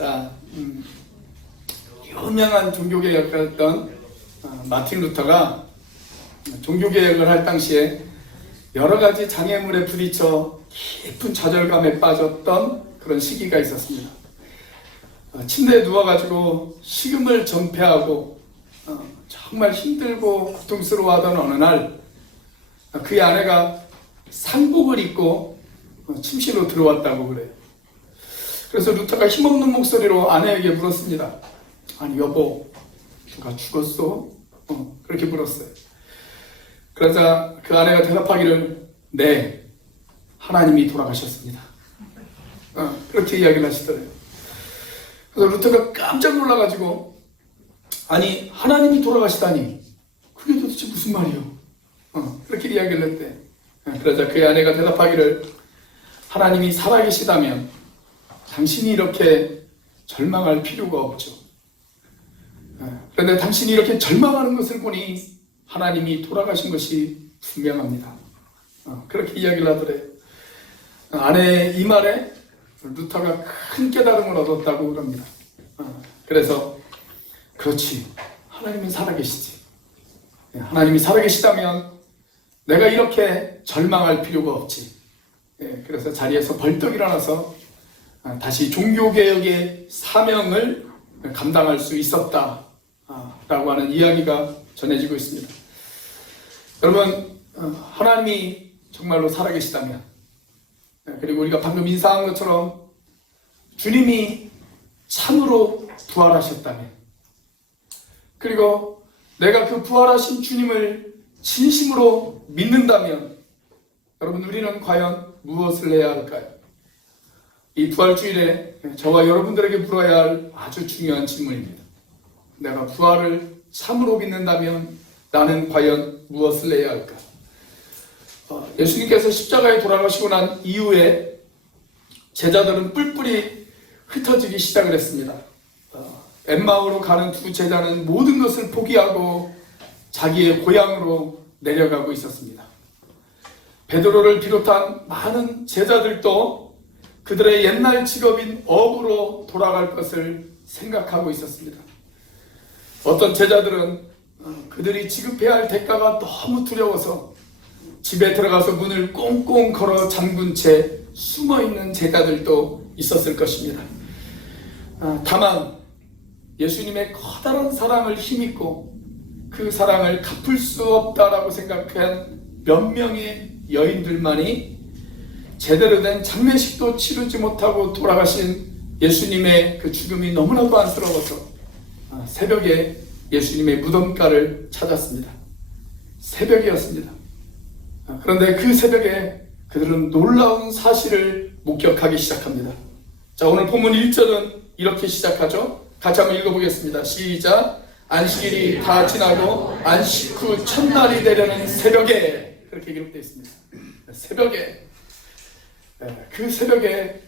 자, 유명한 종교개혁가였던 마틴 루터가 종교개혁을 할 당시에 여러 가지 장애물에 부딪혀 깊은 좌절감에 빠졌던 그런 시기가 있었습니다. 침대에 누워가지고 식음을 전폐하고 정말 힘들고 고통스러워하던 어느 날 그의 아내가 상복을 입고 침실로 들어왔다고 그래요. 그래서 루터가 힘없는 목소리로 아내에게 물었습니다. 아니 여보, 누가 죽었어? 그렇게 물었어요. 그러자 그 아내가 대답하기를 네, 하나님이 돌아가셨습니다. 그렇게 이야기를 하시더래요. 그래서 루터가 깜짝 놀라가지고 아니 하나님이 돌아가시다니 그게 도대체 무슨 말이요? 그렇게 이야기를 했대. 그러자 그의 아내가 대답하기를 하나님이 살아계시다면 당신이 이렇게 절망할 필요가 없죠. 그런데 당신이 이렇게 절망하는 것을 보니 하나님이 돌아가신 것이 분명합니다. 그렇게 이야기를 하더래요. 아내의 이 말에 루터가 큰 깨달음을 얻었다고 그럽니다. 그래서 그렇지, 하나님은 살아계시지. 하나님이 살아계시다면 내가 이렇게 절망할 필요가 없지. 그래서 자리에서 벌떡 일어나서 다시 종교개혁의 사명을 감당할 수 있었다 라고 하는 이야기가 전해지고 있습니다. 여러분, 하나님이 정말로 살아계시다면, 그리고 우리가 방금 인사한 것처럼 주님이 참으로 부활하셨다면, 그리고 내가 그 부활하신 주님을 진심으로 믿는다면 여러분, 우리는 과연 무엇을 해야 할까요? 이 부활주일에 저와 여러분들에게 물어야 할 아주 중요한 질문입니다. 내가 부활을 참으로 믿는다면 나는 과연 무엇을 해야 할까? 예수님께서 십자가에 돌아가시고 난 이후에 제자들은 뿔뿔이 흩어지기 시작을 했습니다. 엠마오로 가는 두 제자는 모든 것을 포기하고 자기의 고향으로 내려가고 있었습니다. 베드로를 비롯한 많은 제자들도 그들의 옛날 직업인 어부로 돌아갈 것을 생각하고 있었습니다. 어떤 제자들은 그들이 지급해야 할 대가가 너무 두려워서 집에 들어가서 문을 꽁꽁 걸어 잠근 채 숨어있는 제자들도 있었을 것입니다. 다만 예수님의 커다란 사랑을 힘입고 그 사랑을 갚을 수 없다라고 생각한 몇 명의 여인들만이 제대로 된 장례식도 치르지 못하고 돌아가신 예수님의 그 죽음이 너무나도 안쓰러워서 새벽에 예수님의 무덤가를 찾았습니다. 새벽이었습니다. 그런데 그 새벽에 그들은 놀라운 사실을 목격하기 시작합니다. 자, 오늘 본문 1절은 이렇게 시작하죠. 같이 한번 읽어보겠습니다. 시작. 안식일이 다 지나고 안식 후 첫날이 되려는 새벽에, 그렇게 기록되어 있습니다. 새벽에, 그 새벽에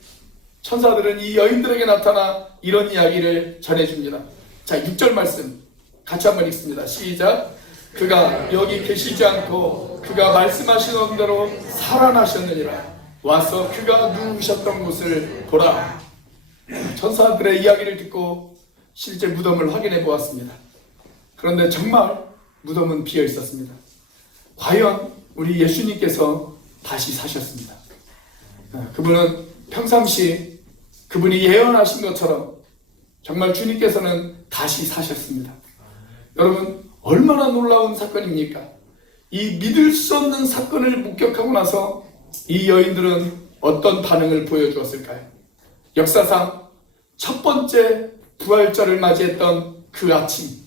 천사들은 이 여인들에게 나타나 이런 이야기를 전해줍니다. 자, 6절 말씀 같이 한번 읽습니다. 시작. 그가 여기 계시지 않고 그가 말씀하시는 대로 살아나셨느니라. 와서 그가 누우셨던 곳을 보라. 천사들의 이야기를 듣고 실제 무덤을 확인해 보았습니다. 그런데 정말 무덤은 비어 있었습니다. 과연 우리 예수님께서 다시 사셨습니다. 그분은 평상시 그분이 예언하신 것처럼 정말 주님께서는 다시 사셨습니다. 여러분, 얼마나 놀라운 사건입니까? 이 믿을 수 없는 사건을 목격하고 나서 이 여인들은 어떤 반응을 보여주었을까요? 역사상 첫 번째 부활절을 맞이했던 그 아침,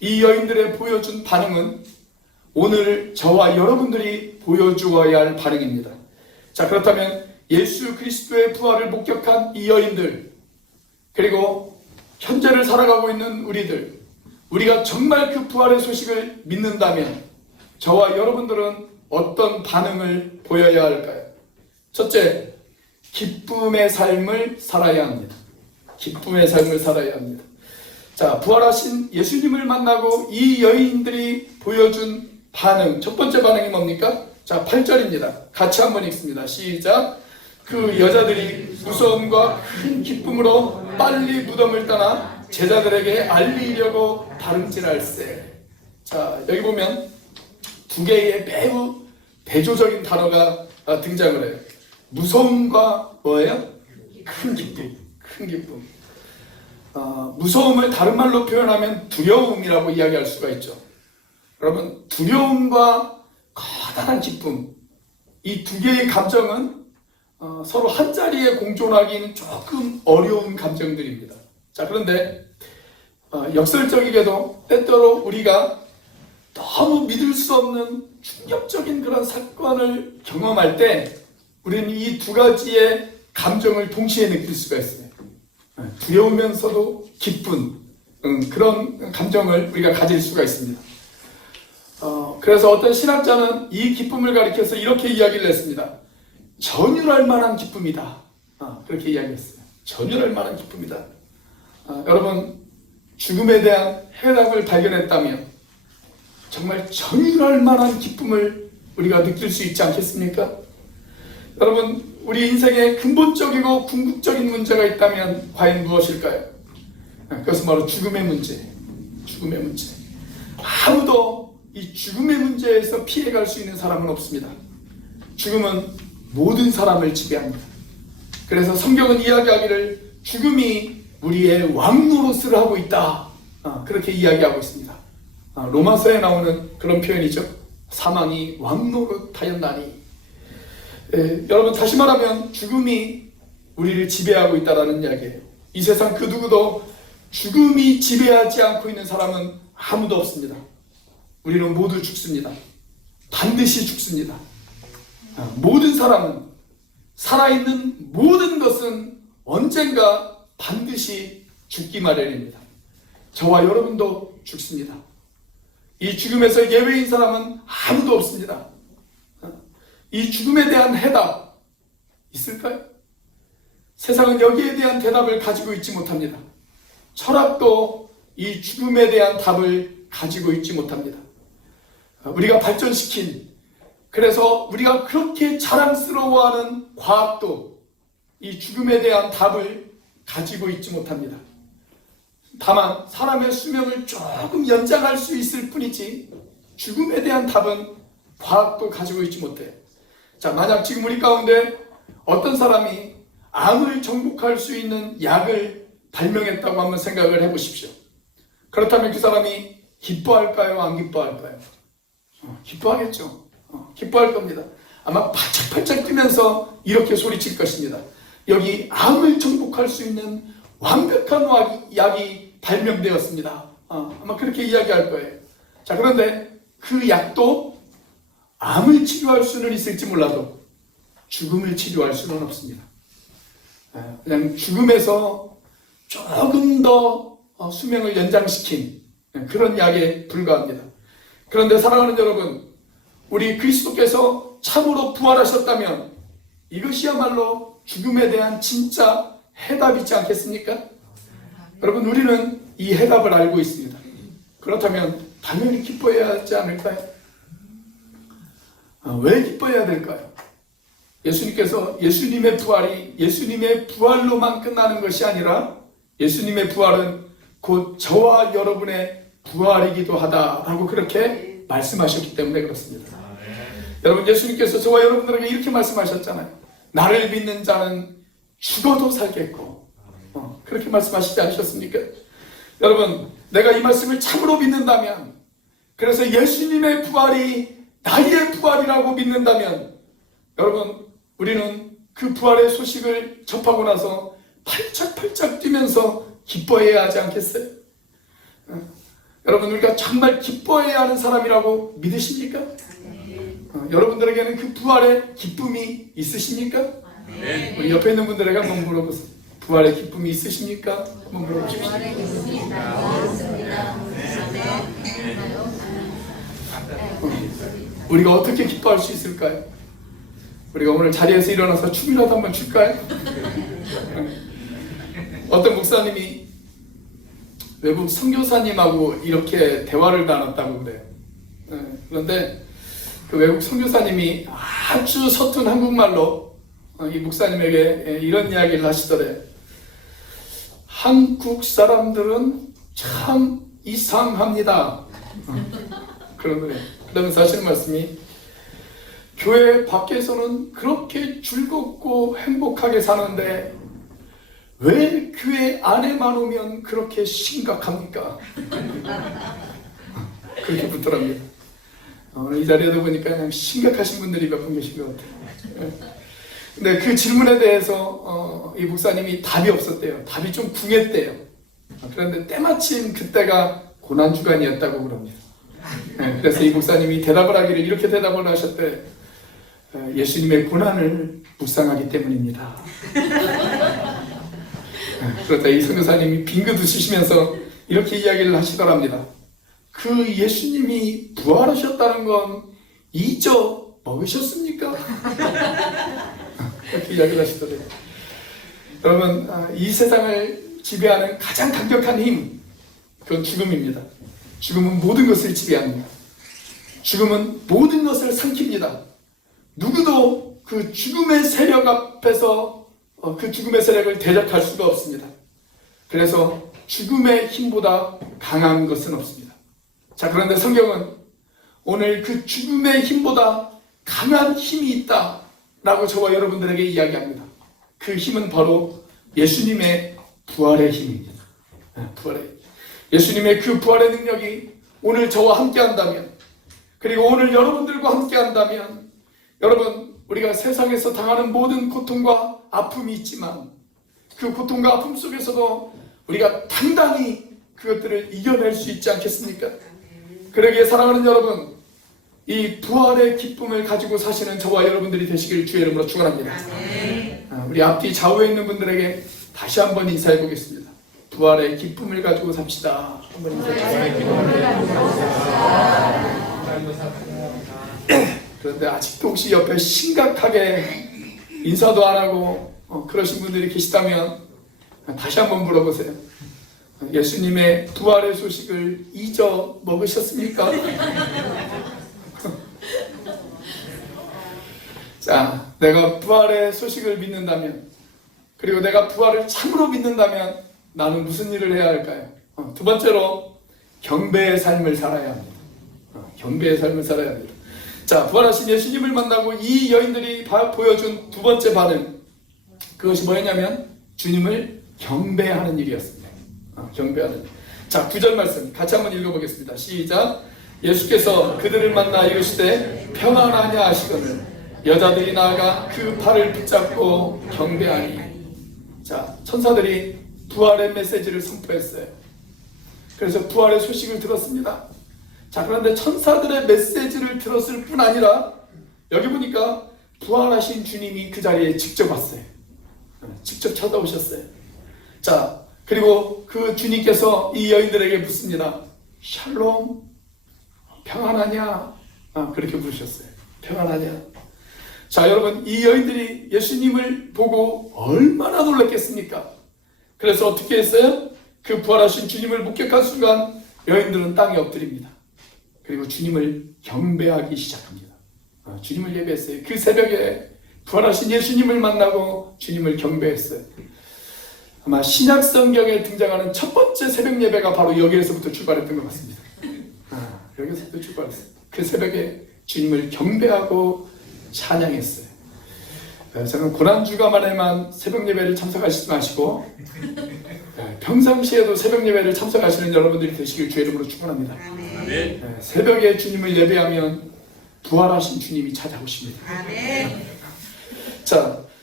이 여인들의 보여준 반응은 오늘 저와 여러분들이 보여주어야 할 반응입니다. 자, 그렇다면 예수 그리스도의 부활을 목격한 이 여인들, 그리고 현재를 살아가고 있는 우리가 정말 그 부활의 소식을 믿는다면 저와 여러분들은 어떤 반응을 보여야 할까요? 첫째, 기쁨의 삶을 살아야 합니다. 기쁨의 삶을 살아야 합니다. 자, 부활하신 예수님을 만나고 이 여인들이 보여준 반응, 첫 번째 반응이 뭡니까? 자, 8절입니다. 같이 한번 읽습니다. 시작. 그 여자들이 무서움과 큰 기쁨으로 빨리 무덤을 떠나 제자들에게 알리려고 다름질할세. 자, 여기 보면 두 개의 매우 대조적인 단어가 등장을 해요. 무서움과 뭐예요? 큰 기쁨. 큰 기쁨. 무서움을 다른 말로 표현하면 두려움이라고 이야기할 수가 있죠. 여러분, 두려움과 커다란 기쁨, 이 두 개의 감정은 서로 한 자리에 공존하기는 조금 어려운 감정들입니다. 자, 그런데 역설적이게도 때때로 우리가 너무 믿을 수 없는 충격적인 그런 사건을 경험할 때 우리는 이 두 가지의 감정을 동시에 느낄 수가 있어요. 두려우면서도 기쁜 그런 감정을 우리가 가질 수가 있습니다. 그래서 어떤 신학자는 이 기쁨을 가리켜서 이렇게 이야기를 했습니다. 전율할 만한 기쁨이다. 그렇게 이야기했어요. 전율할 만한 기쁨이다. 여러분, 죽음에 대한 해답을 발견했다면 정말 전율할 만한 기쁨을 우리가 느낄 수 있지 않겠습니까? 여러분, 우리 인생에 근본적이고 궁극적인 문제가 있다면 과연 무엇일까요? 그것은 바로 죽음의 문제. 죽음의 문제. 아무도 이 죽음의 문제에서 피해갈 수 있는 사람은 없습니다. 죽음은 모든 사람을 지배합니다. 그래서 성경은 이야기하기를 죽음이 우리의 왕노릇을 하고 있다. 그렇게 이야기하고 있습니다. 로마서에 나오는 그런 표현이죠. 사망이 왕노릇하였나니. 여러분, 다시 말하면 죽음이 우리를 지배하고 있다는 이야기예요. 이 세상 그 누구도 죽음이 지배하지 않고 있는 사람은 아무도 없습니다. 우리는 모두 죽습니다. 반드시 죽습니다. 모든 사람은, 살아있는 모든 것은 언젠가 반드시 죽기 마련입니다. 저와 여러분도 죽습니다. 이 죽음에서 예외인 사람은 아무도 없습니다. 이 죽음에 대한 해답 있을까요? 세상은 여기에 대한 대답을 가지고 있지 못합니다. 철학도 이 죽음에 대한 답을 가지고 있지 못합니다. 우리가 발전시킨, 그래서 우리가 그렇게 자랑스러워하는 과학도 이 죽음에 대한 답을 가지고 있지 못합니다. 다만 사람의 수명을 조금 연장할 수 있을 뿐이지 죽음에 대한 답은 과학도 가지고 있지 못해요. 자, 만약 지금 우리 가운데 어떤 사람이 암을 정복할 수 있는 약을 발명했다고 한번 생각을 해보십시오. 그렇다면 그 사람이 기뻐할까요? 안 기뻐할까요? 기뻐하겠죠. 기뻐할 겁니다. 아마 팔짝팔짝 뛰면서 이렇게 소리칠 것입니다. 여기 암을 정복할 수 있는 완벽한 약이 발명되었습니다. 아마 그렇게 이야기할 거예요. 자, 그런데 그 약도 암을 치료할 수는 있을지 몰라도 죽음을 치료할 수는 없습니다. 그냥 죽음에서 조금 더 수명을 연장시킨 그런 약에 불과합니다. 그런데 사랑하는 여러분, 우리 그리스도께서 참으로 부활하셨다면 이것이야말로 죽음에 대한 진짜 해답이지 않겠습니까? 여러분, 우리는 이 해답을 알고 있습니다. 그렇다면 당연히 기뻐해야 하지 않을까요? 왜 기뻐해야 될까요? 예수님께서 예수님의 부활이 예수님의 부활로만 끝나는 것이 아니라 예수님의 부활은 곧 저와 여러분의 부활이기도 하다라고 그렇게 말씀하셨기 때문에 그렇습니다. 여러분, 예수님께서 저와 여러분들에게 이렇게 말씀하셨잖아요. 나를 믿는 자는 죽어도 살겠고, 그렇게 말씀하시지 않으셨습니까? 여러분, 내가 이 말씀을 참으로 믿는다면, 그래서 예수님의 부활이 나의 부활이라고 믿는다면, 여러분, 우리는 그 부활의 소식을 접하고 나서 팔짝팔짝 뛰면서 기뻐해야 하지 않겠어요? 여러분, 우리가 정말 기뻐해야 하는 사람이라고 믿으십니까? 여러분들에게는 그 부활의 기쁨이 있으십니까? 우리 옆에 있는 분들에게 한번 물어보세요. 부활의 기쁨이 있으십니까? 한번 물어보십시오. 우리가 어떻게 기뻐할 수 있을까요? 우리가 오늘 자리에서 일어나서 춤이라도 한번 출까요? 어떤 목사님이 외국 선교사님하고 이렇게 대화를 나눴다고 그래요. 그런데 그 외국 선교사님이 아주 서툰 한국말로 이 목사님에게 이런 이야기를 하시더래. 한국 사람들은 참 이상합니다. 그러더래. 그러면서 하시는 말씀이, 교회 밖에서는 그렇게 즐겁고 행복하게 사는데 왜 교회 안에만 오면 그렇게 심각합니까? 그렇게 묻더랍니다. 이 자리에도 보니까 그냥 심각하신 분들이 몇 분 계신 것 같아요. 근데 그 질문에 대해서 이 목사님이 답이 없었대요. 답이 좀 궁했대요. 그런데 때마침 그때가 고난주간이었다고 그럽니다. 그래서 이 목사님이 대답을 하기를 이렇게 대답을 하셨대. 예수님의 고난을 묵상하기 때문입니다. 그러다 이 선교사님이 빙긋 웃으시면서 이렇게 이야기를 하시더랍니다. 그 예수님이 부활하셨다는 건 잊어먹으셨습니까? 이렇게 이야기를 하시더래요. 여러분, 이 세상을 지배하는 가장 강력한 힘, 그건 죽음입니다. 죽음은 모든 것을 지배합니다. 죽음은 모든 것을 삼킵니다. 누구도 그 죽음의 세력 앞에서 그 죽음의 세력을 대적할 수가 없습니다. 그래서 죽음의 힘보다 강한 것은 없습니다. 자, 그런데 성경은 오늘 그 죽음의 힘보다 강한 힘이 있다 라고 저와 여러분들에게 이야기합니다. 그 힘은 바로 예수님의 부활의 힘입니다. 예수님의 그 부활의 능력이 오늘 저와 함께 한다면, 그리고 오늘 여러분들과 함께 한다면, 여러분, 우리가 세상에서 당하는 모든 고통과 아픔이 있지만 그 고통과 아픔 속에서도 우리가 당당히 그것들을 이겨낼 수 있지 않겠습니까? 그러기에 사랑하는 여러분, 이 부활의 기쁨을 가지고 사시는 저와 여러분들이 되시길 주의 이름으로 축원합니다. 우리 앞뒤 좌우에 있는 분들에게 다시 한번 인사해 보겠습니다. 부활의 기쁨을 가지고 삽시다. 한번 인사해 보겠습니다. 그런데 아직도 혹시 옆에 심각하게 인사도 안 하고 그러신 분들이 계시다면 다시 한번 물어보세요. 예수님의 부활의 소식을 잊어먹으셨습니까? 자, 내가 부활의 소식을 믿는다면, 그리고 내가 부활을 참으로 믿는다면 나는 무슨 일을 해야 할까요? 두 번째로 경배의 삶을 살아야 합니다. 경배의 삶을 살아야 합니다. 자, 부활하신 예수님을 만나고 이 여인들이 보여준 두 번째 반응, 그것이 뭐였냐면 주님을 경배하는 일이었습니다. 경배하는 일. 자, 9절 말씀 같이 한번 읽어보겠습니다. 시작. 예수께서 그들을 만나 이르시되 평안하냐 하시거늘 여자들이 나아가 그 팔을 붙잡고 경배하니. 자, 천사들이 부활의 메시지를 선포했어요. 그래서 부활의 소식을 들었습니다. 자, 그런데 천사들의 메시지를 들었을 뿐 아니라 여기 보니까 부활하신 주님이 그 자리에 직접 왔어요. 직접 찾아오셨어요. 자, 그리고 그 주님께서 이 여인들에게 묻습니다. 샬롬, 평안하냐? 그렇게 부르셨어요. 평안하냐? 자, 여러분, 이 여인들이 예수님을 보고 얼마나 놀랐겠습니까? 그래서 어떻게 했어요? 그 부활하신 주님을 목격한 순간 여인들은 땅에 엎드립니다. 그리고 주님을 경배하기 시작합니다. 주님을 예배했어요. 그 새벽에 부활하신 예수님을 만나고 주님을 경배했어요. 아마 신약 성경에 등장하는 첫 번째 새벽 예배가 바로 여기에서부터 출발했던 것 같습니다. 여기서부터 출발했어요. 그 새벽에 주님을 경배하고 찬양했어요. 저는 고난주간만에만 새벽 예배를 참석하시지 마시고 평상시에도 새벽 예배를 참석하시는 여러분들이 되시길 주의 이름으로 축원합니다. 새벽에 주님을 예배하면 부활하신 주님이 찾아오십니다.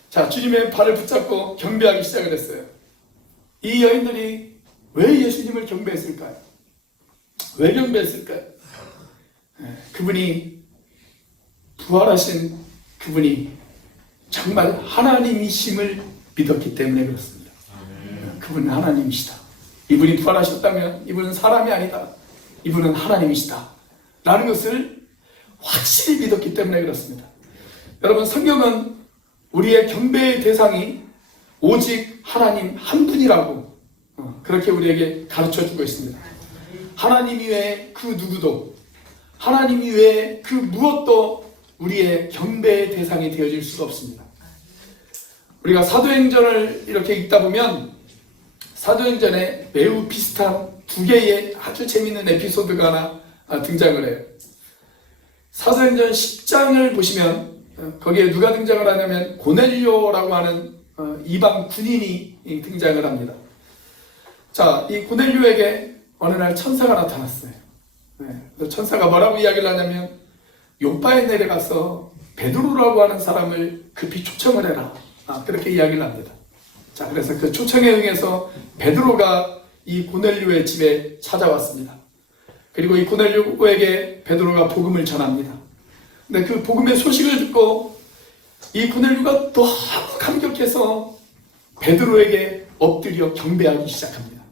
자, 주님의 발을 붙잡고 경배하기 시작을 했어요. 이 여인들이 왜 예수님을 경배했을까요? 왜 경배했을까요? 그분이 부활하신 그분이 정말 하나님이심을 믿었기 때문에 그렇습니다. 그분은 하나님이시다. 이분이 부활하셨다면 이분은 사람이 아니다. 이분은 하나님이시다. 라는 것을 확실히 믿었기 때문에 그렇습니다. 여러분, 성경은 우리의 경배의 대상이 오직 하나님 한 분이라고 그렇게 우리에게 가르쳐주고 있습니다. 하나님 이외에 그 누구도, 하나님 이외에 그 무엇도 우리의 경배의 대상이 되어질 수가 없습니다. 우리가 사도행전을 이렇게 읽다 보면 사도행전에 매우 비슷한 두 개의 아주 재미있는 에피소드가 하나 등장을 해요. 사도행전 10장을 보시면 거기에 누가 등장을 하냐면 고넬료라고 하는 이방 군인이 등장을 합니다. 자, 이 고넬료에게 어느 날 천사가 나타났어요. 천사가 뭐라고 이야기를 하냐면 요파에 내려가서 베드로라고 하는 사람을 급히 초청을 해라. 그렇게 이야기를 합니다. 자, 그래서 그 초청에 응해서 베드로가 이 고넬료의 집에 찾아왔습니다. 그리고 이 고넬료에게 베드로가 복음을 전합니다. 근데 그 복음의 소식을 듣고 이 고넬료가 너무 감격해서 베드로에게 엎드려 경배하기 시작합니다.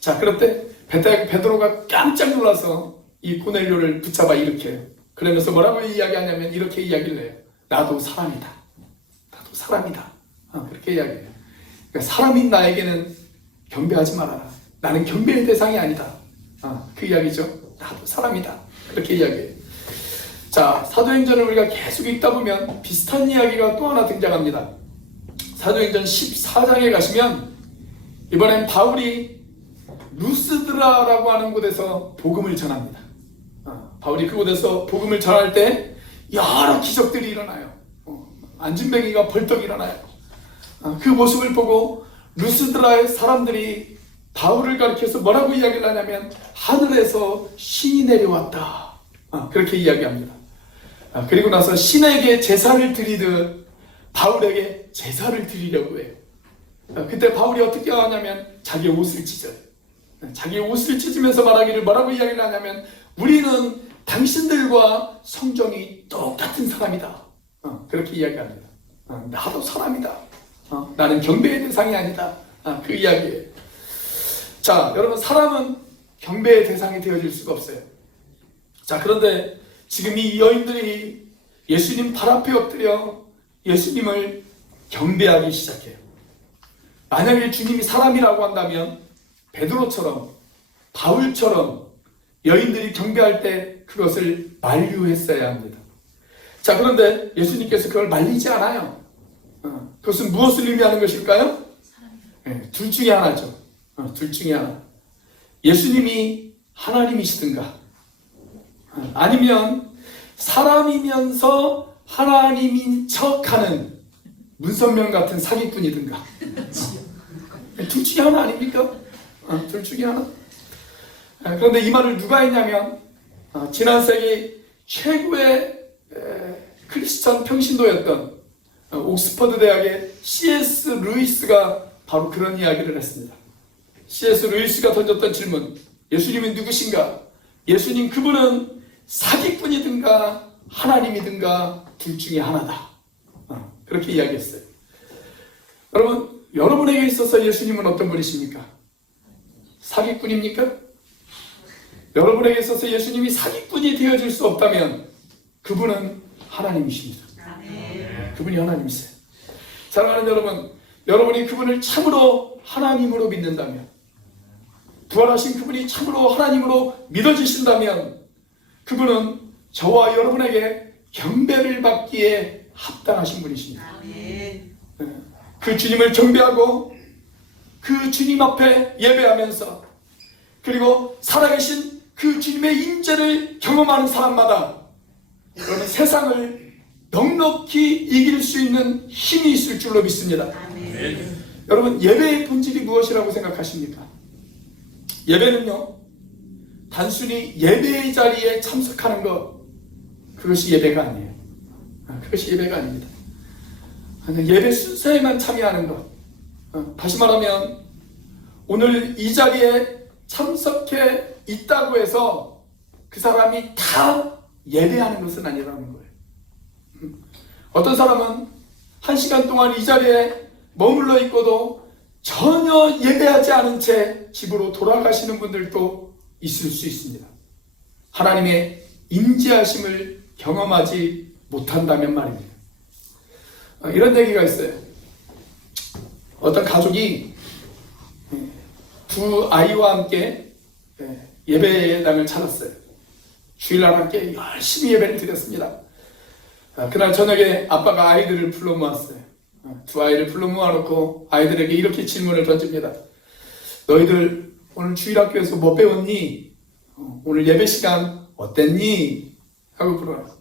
자, 그럴 때 베드로가 깜짝 놀라서 이 고넬료를 붙잡아 일으켜요. 그러면서 뭐라고 이야기하냐면 이렇게 이야기를 해요. 나도 사람이다. 나도 사람이다. 그렇게 이야기해요. 그러니까 사람인 나에게는 경배하지 말아라. 나는 경배의 대상이 아니다. 그 이야기죠. 나도 사람이다. 그렇게 이야기해요. 자, 사도행전을 우리가 계속 읽다 보면 비슷한 이야기가 또 하나 등장합니다. 사도행전 14장에 가시면 이번엔 바울이 루스드라라고 하는 곳에서 복음을 전합니다. 바울이 그곳에서 복음을 전할 때 여러 기적들이 일어나요. 안진뱅이가 벌떡 일어나요. 그 모습을 보고 루스드라의 사람들이 바울을 가리켜서 뭐라고 이야기를 하냐면 하늘에서 신이 내려왔다. 그렇게 이야기합니다. 그리고 나서 신에게 제사를 드리듯 바울에게 제사를 드리려고 해요. 그때 바울이 어떻게 하냐면 자기 옷을 찢어요. 자기 옷을 찢으면서 말하기를 뭐라고 이야기를 하냐면 우리는 당신들과 성정이 똑같은 사람이다. 그렇게 이야기합니다. 나도 사람이다. 나는 경배의 대상이 아니다. 그 이야기예요. 자, 여러분, 사람은 경배의 대상이 되어질 수가 없어요. 자, 그런데 지금 이 여인들이 예수님 발 앞에 엎드려 예수님을 경배하기 시작해요. 만약에 주님이 사람이라고 한다면 베드로처럼 바울처럼 여인들이 경배할 때 그것을 만류했어야 합니다. 자, 그런데 예수님께서 그걸 말리지 않아요. 그것은 무엇을 의미하는 것일까요? 둘 중에 하나죠. 둘 중에 하나. 예수님이 하나님이시든가 아니면 사람이면서 하나님인 척하는 문선명 같은 사기꾼이든가. 둘 중에 하나 아닙니까? 둘 중에 하나. 그런데 이 말을 누가 했냐면 지난 세기 최고의 크리스천 평신도였던 옥스퍼드 대학의 C.S. 루이스가 바로 그런 이야기를 했습니다. C.S. 루이스가 던졌던 질문, 예수님은 누구신가? 예수님, 그분은 사기꾼이든가 하나님이든가 둘 중에 하나다. 그렇게 이야기했어요. 여러분, 여러분에게 있어서 예수님은 어떤 분이십니까? 사기꾼입니까? 여러분에게 있어서 예수님이 사기꾼이 되어질 수 없다면 그분은 하나님이십니다. 그분이 하나님이세요. 사랑하는 여러분, 여러분이 그분을 참으로 하나님으로 믿는다면, 부활하신 그분이 참으로 하나님으로 믿어지신다면 그분은 저와 여러분에게 경배를 받기에 합당하신 분이십니다. 그 주님을 경배하고 그 주님 앞에 예배하면서 그리고 살아계신 그 주님의 임재를 경험하는 사람마다 여러분 세상을 넉넉히 이길 수 있는 힘이 있을 줄로 믿습니다. 여러분, 예배의 본질이 무엇이라고 생각하십니까? 예배는요, 단순히 예배의 자리에 참석하는 것, 그것이 예배가 아니에요. 그것이 예배가 아닙니다. 예배 순서에만 참여하는 것. 다시 말하면 오늘 이 자리에 참석해 있다고 해서 그 사람이 다 예배하는 것은 아니라는 거예요. 어떤 사람은 1시간 동안 이 자리에 머물러 있고도 전혀 예배하지 않은 채 집으로 돌아가시는 분들도 있을 수 있습니다. 하나님의 임재하심을 경험하지 못한다면 말입니다. 이런 얘기가 있어요. 어떤 가족이 두 아이와 함께 예배당을 찾았어요. 주일날 함께 열심히 예배를 드렸습니다. 그날 저녁에 아빠가 아이들을 불러 모았어요. 두 아이를 불러 모아놓고 아이들에게 이렇게 질문을 던집니다. 너희들 오늘 주일학교에서 뭐 배웠니? 오늘 예배 시간 어땠니? 하고 물어요.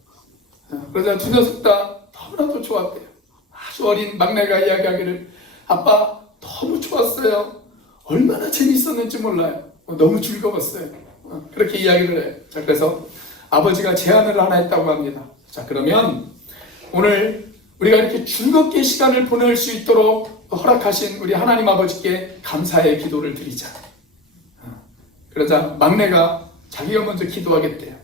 그러자 두 녀석 다 너무나도 좋았대요. 아주 어린 막내가 이야기하기를 아빠 너무 좋았어요. 얼마나 재밌었는지 몰라요. 너무 즐거웠어요. 그렇게 이야기를 해요. 자, 그래서 아버지가 제안을 하나 했다고 합니다. 자, 그러면 오늘 우리가 이렇게 즐겁게 시간을 보낼 수 있도록 허락하신 우리 하나님 아버지께 감사의 기도를 드리자. 그러자 막내가 자기가 먼저 기도하겠대요.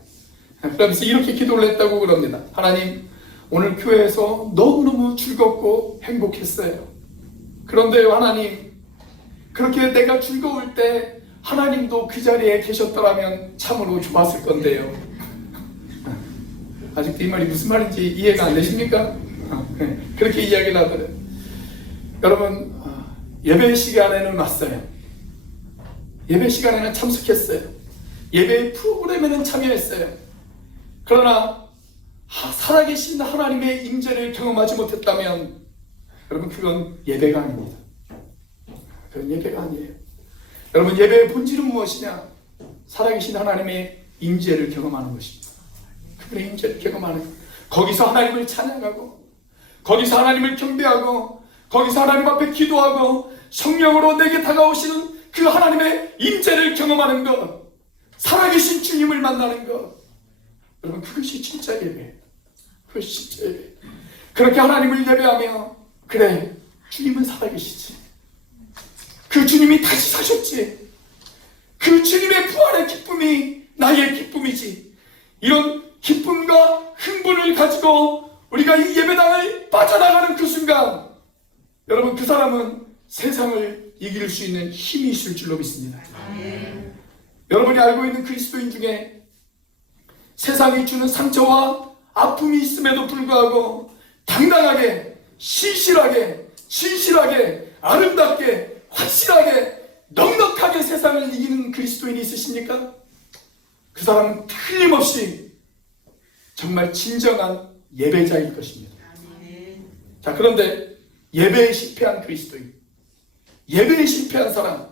그러면서 이렇게 기도를 했다고 그럽니다. 하나님, 오늘 교회에서 너무너무 즐겁고 행복했어요. 그런데요, 하나님, 그렇게 내가 즐거울 때 하나님도 그 자리에 계셨더라면 참으로 좋았을 건데요. 아직도 이 말이 무슨 말인지 이해가 안 되십니까? 그렇게 이야기를 하더래요. 여러분, 예배 시간에는 왔어요. 예배 시간에는 참석했어요. 예배 프로그램에는 참여했어요. 그러나 살아계신 하나님의 임재를 경험하지 못했다면 여러분, 그건 예배가 아닙니다. 그건 예배가 아니에요. 여러분, 예배의 본질은 무엇이냐? 살아계신 하나님의 임재를 경험하는 것입니다. 그분의 임재를 경험하는 것. 거기서 하나님을 찬양하고, 거기서 하나님을 경배하고, 거기서 하나님 앞에 기도하고, 성령으로 내게 다가오시는 그 하나님의 임재를 경험하는 것, 살아계신 주님을 만나는 것. 여러분, 그것이 진짜 예배예요. 그것이 진짜 예배. 그렇게 하나님을 예배하며, 그래, 주님은 살아계시지. 그 주님이 다시 사셨지. 그 주님의 부활의 기쁨이 나의 기쁨이지. 이런 기쁨과 흥분을 가지고 우리가 이 예배당을 빠져나가는 그 순간, 여러분, 그 사람은 세상을 이길 수 있는 힘이 있을 줄로 믿습니다. 여러분이 알고 있는 그리스도인 중에 세상이 주는 상처와 아픔이 있음에도 불구하고 당당하게, 신실하게, 진실하게, 아름답게, 확실하게, 넉넉하게 세상을 이기는 그리스도인이 있으십니까? 그 사람은 틀림없이 정말 진정한 예배자일 것입니다. 자, 그런데 예배에 실패한 그리스도인, 예배에 실패한 사람,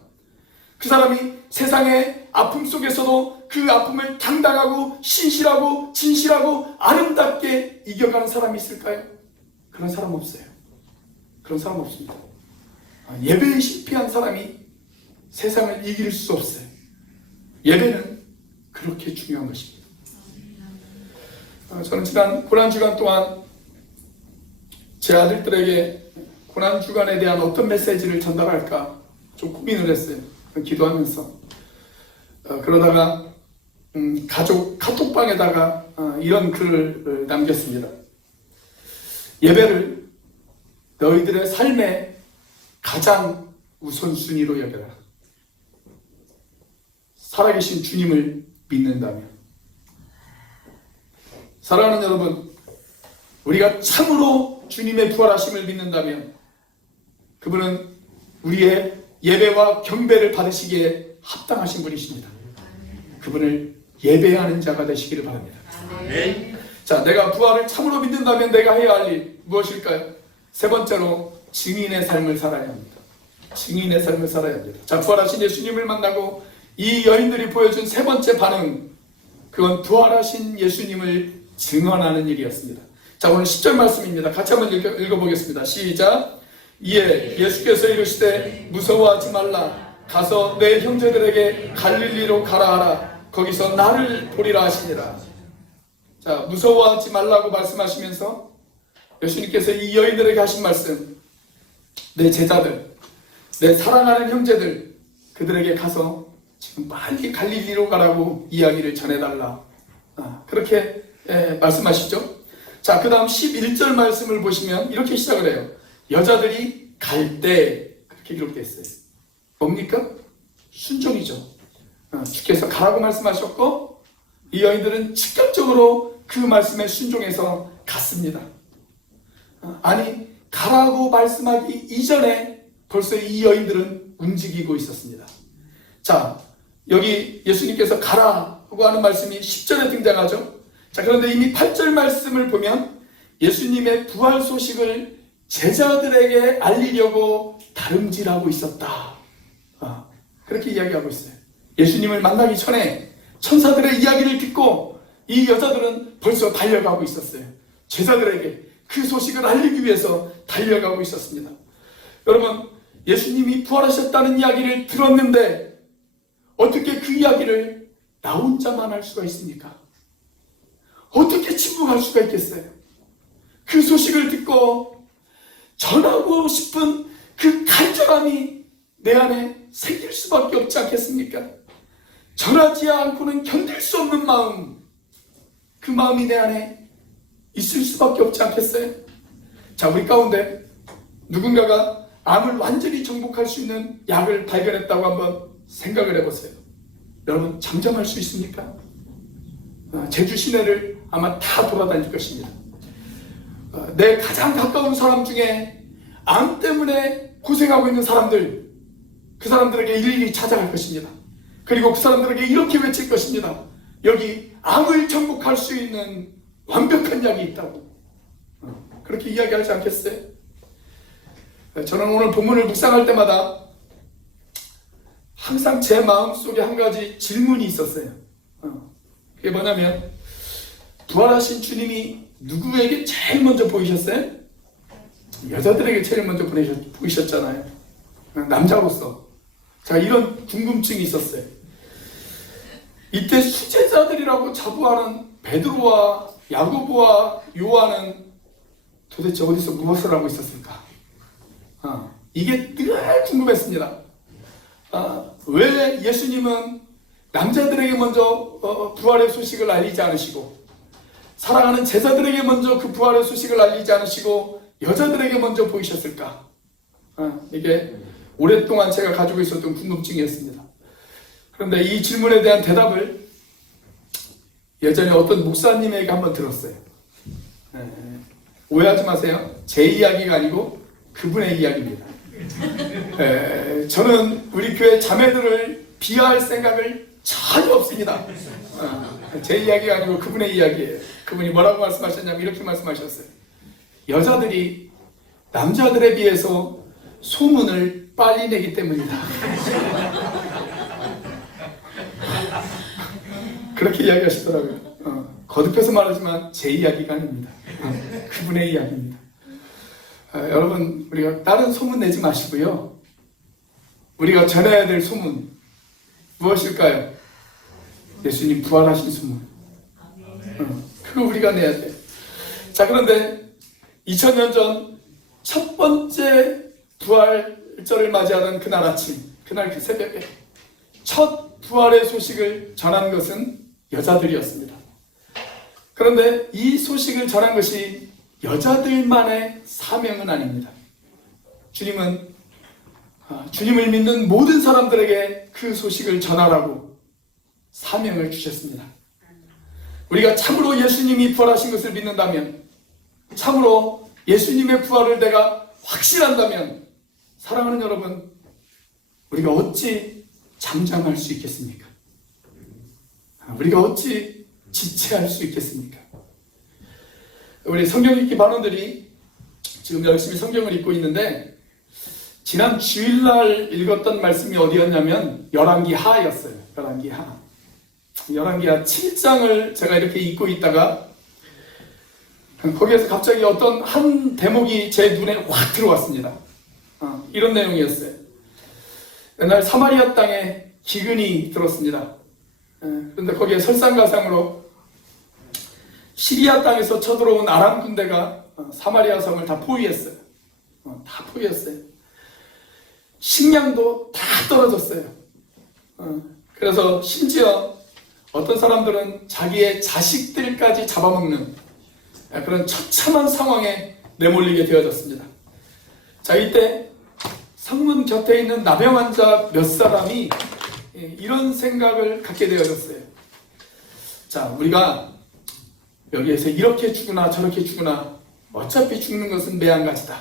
그 사람이 세상의 아픔 속에서도 그 아픔을 당당하고 신실하고 진실하고 아름답게 이겨가는 사람이 있을까요? 그런 사람 없어요. 그런 사람 없습니다. 예배에 실패한 사람이 세상을 이길 수 없어요. 예배는 그렇게 중요한 것입니다. 저는 지난 고난주간 동안 제 아들들에게 고난주간에 대한 어떤 메시지를 전달할까 좀 고민을 했어요. 기도하면서. 그러다가 가족 카톡방에다가 이런 글을 남겼습니다. 예배를 너희들의 삶의 가장 우선순위로 여겨라. 살아계신 주님을 믿는다면. 사랑하는 여러분, 우리가 참으로 주님의 부활하심을 믿는다면 그분은 우리의 예배와 경배를 받으시기에 합당하신 분이십니다. 그분을 예배하는 자가 되시기를 바랍니다. 자, 내가 부활을 참으로 믿는다면 내가 해야 할 일 무엇일까요? 세 번째로 증인의 삶을 살아야 합니다. 증인의 삶을 살아야 합니다. 자, 부활하신 예수님을 만나고 이 여인들이 보여준 세 번째 반응, 그건 부활하신 예수님을 증언하는 일이었습니다. 자, 오늘 10절 말씀입니다. 같이 한번 읽어보겠습니다. 시작. 이에 예수께서 이르시되 무서워하지 말라. 가서 내 형제들에게 갈릴리로 가라 하라. 거기서 나를 보리라 하시니라. 자, 무서워하지 말라고 말씀하시면서 예수님께서 이 여인들에게 하신 말씀, 내 제자들, 내 사랑하는 형제들, 그들에게 가서 지금 빨리 갈릴리로 가라고 이야기를 전해달라. 그렇게 말씀하시죠. 자, 그 다음 11절 말씀을 보시면 이렇게 시작을 해요. 여자들이 갈 때, 그렇게 기록되어 있어요. 뭡니까? 순종이죠. 주께서 가라고 말씀하셨고 이 여인들은 즉각적으로 그 말씀에 순종해서 갔습니다. 아니, 가라고 말씀하기 이전에 벌써 이 여인들은 움직이고 있었습니다. 자, 여기 예수님께서 가라고 하는 말씀이 10절에 등장하죠. 자, 그런데 이미 8절 말씀을 보면 예수님의 부활 소식을 제자들에게 알리려고 다름질하고 있었다. 그렇게 이야기하고 있어요. 예수님을 만나기 전에 천사들의 이야기를 듣고 이 여자들은 벌써 달려가고 있었어요. 제자들에게 그 소식을 알리기 위해서 달려가고 있었습니다. 여러분, 예수님이 부활하셨다는 이야기를 들었는데 어떻게 그 이야기를 나 혼자만 할 수가 있습니까? 어떻게 침묵할 수가 있겠어요? 그 소식을 듣고 전하고 싶은 그 간절함이 내 안에 생길 수밖에 없지 않겠습니까? 전하지 않고는 견딜 수 없는 마음, 그 마음이 내 안에 있을 수밖에 없지 않겠어요? 자, 우리 가운데 누군가가 암을 완전히 정복할 수 있는 약을 발견했다고 한번 생각을 해보세요. 여러분, 장담할 수 있습니까? 제주 시내를 아마 다 돌아다닐 것입니다. 내 가장 가까운 사람 중에 암 때문에 고생하고 있는 사람들, 그 사람들에게 일일이 찾아갈 것입니다. 그리고 그 사람들에게 이렇게 외칠 것입니다. 여기 암을 정복할 수 있는 완벽한 약이 있다고. 그렇게 이야기하지 않겠어요? 저는 오늘 본문을 묵상할 때마다 항상 제 마음속에 한 가지 질문이 있었어요. 그게 뭐냐면, 부활하신 주님이 누구에게 제일 먼저 보이셨어요? 여자들에게 제일 먼저 보이셨잖아요. 남자로서. 자, 이런 궁금증이 있었어요. 이때 수제자들이라고 자부하는 베드로와 야고보와 요한은 도대체 어디서 무엇을 하고 있었을까? 이게 늘 궁금했습니다. 왜 예수님은 남자들에게 먼저 부활의 소식을 알리지 않으시고, 사랑하는 제자들에게 먼저 그 부활의 소식을 알리지 않으시고 여자들에게 먼저 보이셨을까? 이게 오랫동안 제가 가지고 있었던 궁금증이었습니다. 그런데 이 질문에 대한 대답을 예전에 어떤 목사님에게 한번 들었어요. 오해하지 마세요. 제 이야기가 아니고 그분의 이야기입니다. 저는 우리 교회 자매들을 비하할 생각을 전혀 없습니다. 제 이야기가 아니고 그분의 이야기예요. 그분이 뭐라고 말씀하셨냐면 이렇게 말씀하셨어요. 여자들이 남자들에 비해서 소문을 빨리 내기 때문이다. 그렇게 이야기하시더라고요. 거듭해서 말하지만 제 이야기가 아닙니다. 그분의 이야기입니다. 여러분, 우리가 다른 소문 내지 마시고요. 우리가 전해야 될 소문 무엇일까요? 예수님 부활하신 소문. 그거 우리가 내야 돼요. 자, 그런데 2000년 전 첫 번째 부활절을 맞이하던 그날 아침, 그날 그 새벽에 첫 부활의 소식을 전한 것은 여자들이었습니다. 그런데 이 소식을 전한 것이 여자들만의 사명은 아닙니다. 주님은 주님을 믿는 모든 사람들에게 그 소식을 전하라고 사명을 주셨습니다. 우리가 참으로 예수님이 부활하신 것을 믿는다면, 참으로 예수님의 부활을 내가 확신한다면, 사랑하는 여러분, 우리가 어찌 잠잠할 수 있겠습니까? 우리가 어찌 지체할 수 있겠습니까? 우리 성경 읽기 반원들이 지금 열심히 성경을 읽고 있는데, 지난 주일날 읽었던 말씀이 어디였냐면 열왕기 하였어요. 열왕기 하. 열왕기 하 7장을 제가 이렇게 읽고 있다가 거기에서 갑자기 어떤 한 대목이 제 눈에 확 들어왔습니다. 이런 내용이었어요. 옛날 사마리아 땅에 기근이 들었습니다. 그런데 거기에 설상가상으로 시리아 땅에서 쳐들어온 아람 군대가 사마리아 성을 다 포위했어요. 다 포위했어요. 식량도 다 떨어졌어요. 그래서 심지어 어떤 사람들은 자기의 자식들까지 잡아먹는 그런 처참한 상황에 내몰리게 되어졌습니다. 자, 이때 성문 곁에 있는 나병 환자 몇 사람이 이런 생각을 갖게 되어졌어요. 자, 우리가 여기에서 이렇게 죽으나 저렇게 죽으나 어차피 죽는 것은 매한가지다.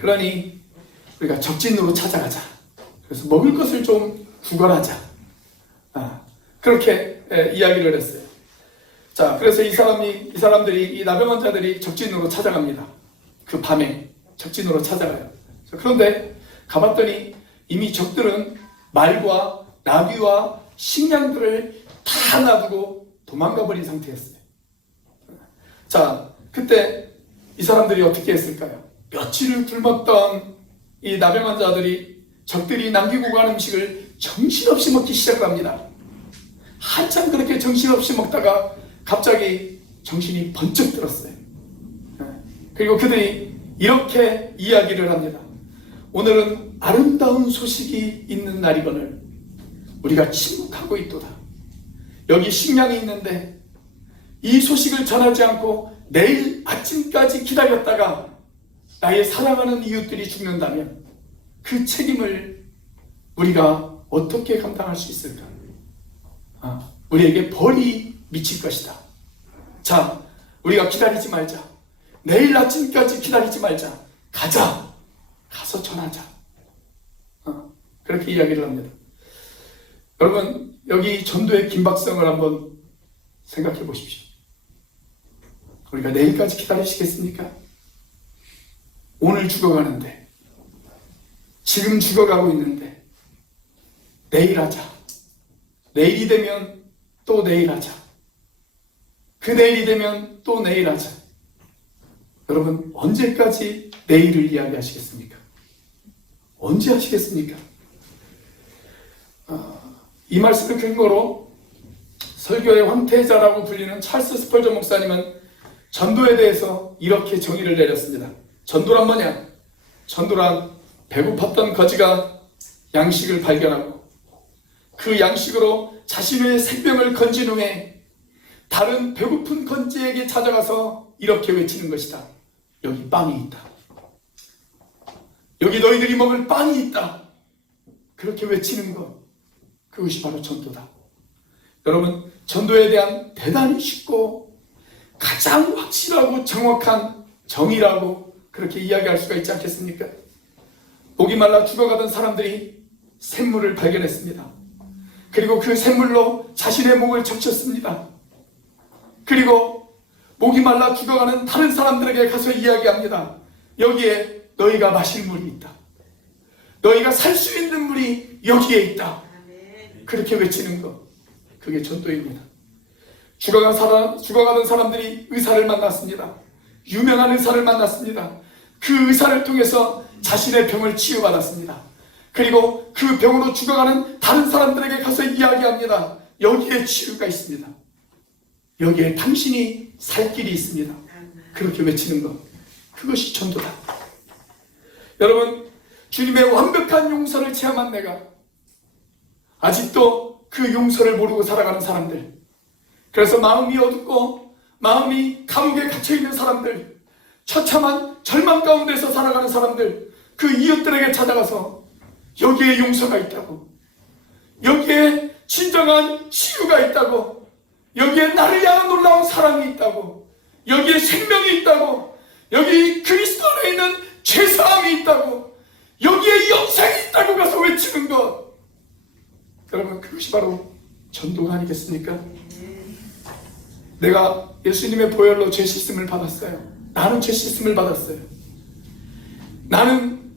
그러니 우리가 적진으로 찾아가자. 그래서 먹을 것을 좀 구걸하자. 그렇게 이야기를 했어요. 자, 그래서 이 사람들이, 이 나병 환자들이 적진으로 찾아갑니다. 그 밤에 적진으로 찾아가요. 그런데 가봤더니 이미 적들은 말과 나귀와 식량들을 다 놔두고 도망가 버린 상태였어요. 자, 그때 이 사람들이 어떻게 했을까요? 며칠을 굶었던 이 나병한 자들이 적들이 남기고 간 음식을 정신없이 먹기 시작합니다. 한참 그렇게 정신없이 먹다가 갑자기 정신이 번쩍 들었어요. 그리고 그들이 이렇게 이야기를 합니다. 오늘은 아름다운 소식이 있는 날이거늘 우리가 침묵하고 있도다. 여기 식량이 있는데 이 소식을 전하지 않고 내일 아침까지 기다렸다가 나의 사랑하는 이웃들이 죽는다면 그 책임을 우리가 어떻게 감당할 수 있을까? 우리에게 벌이 미칠 것이다. 자, 우리가 기다리지 말자. 내일 아침까지 기다리지 말자. 가자. 가서 전하자. 그렇게 이야기를 합니다. 여러분, 여기 전도의 긴박성을 한번 생각해 보십시오. 우리가 내일까지 기다리시겠습니까? 오늘 죽어가는데, 지금 죽어가고 있는데, 내일 하자. 내일이 되면 또 내일 하자. 그 내일이 되면 또 내일 하자. 여러분, 언제까지 내일을 이야기하시겠습니까? 언제 하시겠습니까? 이 말씀을 근거로 설교의 황태자라고 불리는 찰스 스펄전 목사님은 전도에 대해서 이렇게 정의를 내렸습니다. 전도란 뭐냐? 전도란 배고팠던 거지가 양식을 발견하고 그 양식으로 자신의 생명을 건진 후에 다른 배고픈 건지에게 찾아가서 이렇게 외치는 것이다. 여기 빵이 있다. 여기 너희들이 먹을 빵이 있다. 그렇게 외치는 것, 그것이 바로 전도다. 여러분, 전도에 대한 대단히 쉽고 가장 확실하고 정확한 정의라고 그렇게 이야기할 수가 있지 않겠습니까? 목이 말라 죽어가던 사람들이 샘물을 발견했습니다. 그리고 그 샘물로 자신의 목을 적셨습니다. 그리고 목이 말라 죽어가는 다른 사람들에게 가서 이야기합니다. 여기에 너희가 마실 물이 있다. 너희가 살 수 있는 물이 여기에 있다. 그렇게 외치는 것, 그게 전도입니다. 죽어가던 사람들이 의사를 만났습니다. 유명한 의사를 만났습니다. 그 의사를 통해서 자신의 병을 치유받았습니다. 그리고 그 병으로 죽어가는 다른 사람들에게 가서 이야기합니다. 여기에 치유가 있습니다. 여기에 당신이 살 길이 있습니다. 그렇게 외치는 것, 그것이 전도다. 여러분, 주님의 완벽한 용서를 체험한 내가 아직도 그 용서를 모르고 살아가는 사람들, 그래서 마음이 어둡고 마음이 감옥에 갇혀있는 사람들, 처참한 절망 가운데서 살아가는 사람들, 그 이웃들에게 찾아가서 여기에 용서가 있다고, 여기에 진정한 치유가 있다고, 여기에 나를 향한 놀라운 사랑이 있다고, 여기에 생명이 있다고, 여기 그리스도 안에 있는 죄사함이 있다고, 여기에 영생이 있다고 가서 외치는 것, 여러분, 그것이 바로 전도가 아니겠습니까? 내가 예수님의 보혈로 죄 씻음을 받았어요. 나는 죄 씻음을 받았어요. 나는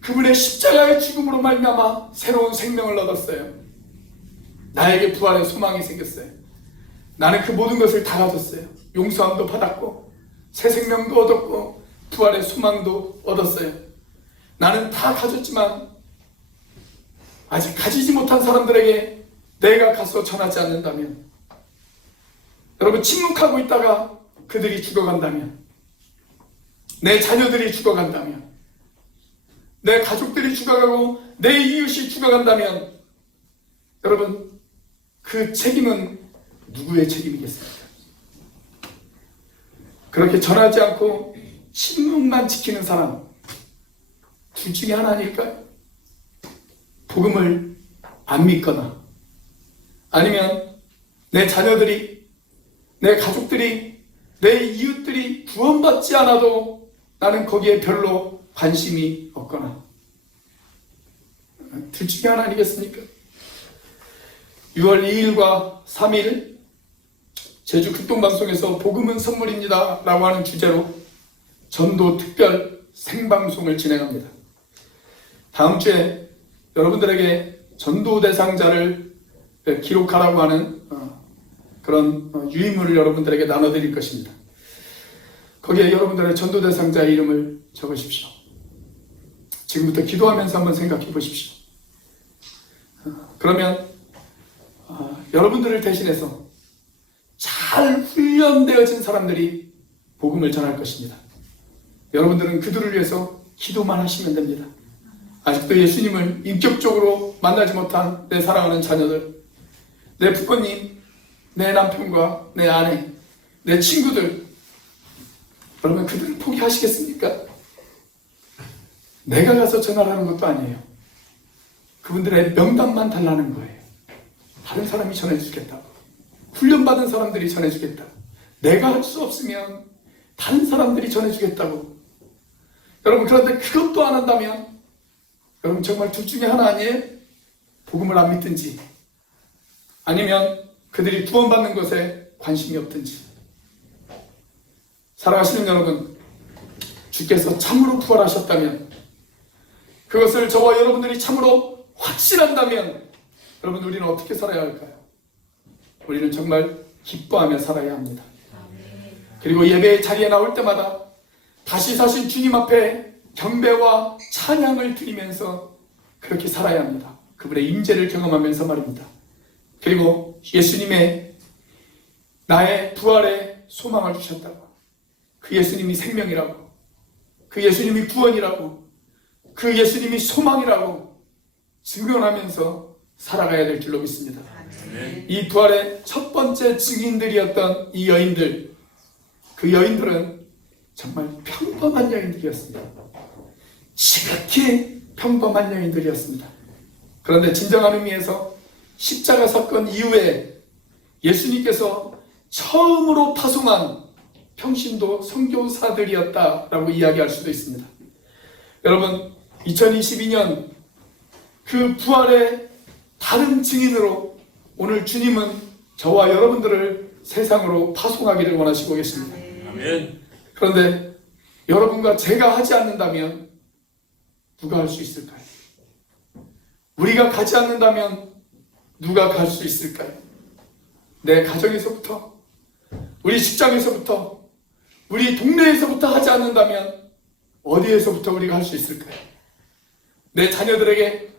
그분의 십자가의 죽음으로 말미암아 새로운 생명을 얻었어요. 나에게 부활의 소망이 생겼어요. 나는 그 모든 것을 다 가졌어요. 용서함도 받았고 새 생명도 얻었고 부활의 소망도 얻었어요. 나는 다 가졌지만 아직 가지지 못한 사람들에게 내가 가서 전하지 않는다면, 여러분, 침묵하고 있다가 그들이 죽어간다면, 내 자녀들이 죽어간다면, 내 가족들이 죽어가고 내 이웃이 죽어간다면, 여러분, 그 책임은 누구의 책임이겠습니까? 그렇게 전하지 않고 침묵만 지키는 사람, 둘 중에 하나 아닐까요? 복음을 안 믿거나, 아니면 내 자녀들이, 내 가족들이, 내 이웃들이 구원받지 않아도 나는 거기에 별로 관심이 없거나, 둘 중에 하나 아니겠습니까? 6월 2일과 3일 제주 극동방송에서 복음은 선물입니다 라고 하는 주제로 전도 특별 생방송을 진행합니다. 다음 주에 여러분들에게 전도 대상자를 기록하라고 하는 그런 유인물을 여러분들에게 나눠드릴 것입니다. 거기에 여러분들의 전도 대상자의 이름을 적으십시오. 지금부터 기도하면서 한번 생각해 보십시오. 그러면 여러분들을 대신해서 잘 훈련되어진 사람들이 복음을 전할 것입니다. 여러분들은 그들을 위해서 기도만 하시면 됩니다. 아직도 예수님을 인격적으로 만나지 못한 내 사랑하는 자녀들, 내 부모님, 내 남편과 내 아내, 내 친구들, 여러분 그들을 포기하시겠습니까? 내가 가서 전하라는 것도 아니에요. 그분들의 명단만 달라는 거예요. 다른 사람이 전해주겠다고, 훈련받은 사람들이 전해주겠다고, 내가 할 수 없으면 다른 사람들이 전해주겠다고. 여러분 그런데 그것도 안 한다면 여러분 정말 둘 중에 하나 아니에요? 복음을 안 믿든지 아니면 그들이 구원받는 것에 관심이 없든지. 사랑하시는 여러분, 주께서 참으로 부활하셨다면, 그것을 저와 여러분들이 참으로 확신한다면 여러분 우리는 어떻게 살아야 할까요? 우리는 정말 기뻐하며 살아야 합니다. 그리고 예배의 자리에 나올 때마다 다시 사신 주님 앞에 경배와 찬양을 드리면서 그렇게 살아야 합니다. 그분의 임재를 경험하면서 말입니다. 그리고 예수님의 나의 부활의 소망을 주셨다고, 그 예수님이 생명이라고, 그 예수님이 구원이라고, 그 예수님이 소망이라고 증언하면서 살아가야 될 줄로 믿습니다. 이 부활의 첫 번째 증인들이었던 이 여인들, 그 여인들은 정말 평범한 여인들이었습니다. 지극히 평범한 여인들이었습니다. 그런데 진정한 의미에서 십자가 사건 이후에 예수님께서 처음으로 파송한 평신도 선교사들이었다라고 이야기할 수도 있습니다. 여러분 2022년 그 부활의 다른 증인으로 오늘 주님은 저와 여러분들을 세상으로 파송하기를 원하시고 계십니다. 아멘. 그런데 여러분과 제가 하지 않는다면 누가 할 수 있을까요? 우리가 가지 않는다면 누가 갈 수 있을까요? 내 가정에서부터, 우리 직장에서부터, 우리 동네에서부터 하지 않는다면 어디에서부터 우리가 할 수 있을까요? 내 자녀들에게,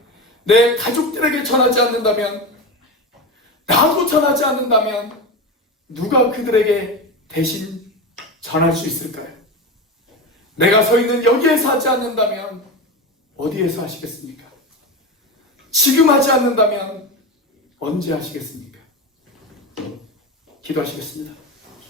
내 가족들에게 전하지 않는다면, 나도 전하지 않는다면 누가 그들에게 대신 전할 수 있을까요? 내가 서 있는 여기에서 하지 않는다면 어디에서 하시겠습니까? 지금 하지 않는다면 언제 하시겠습니까? 기도하시겠습니다.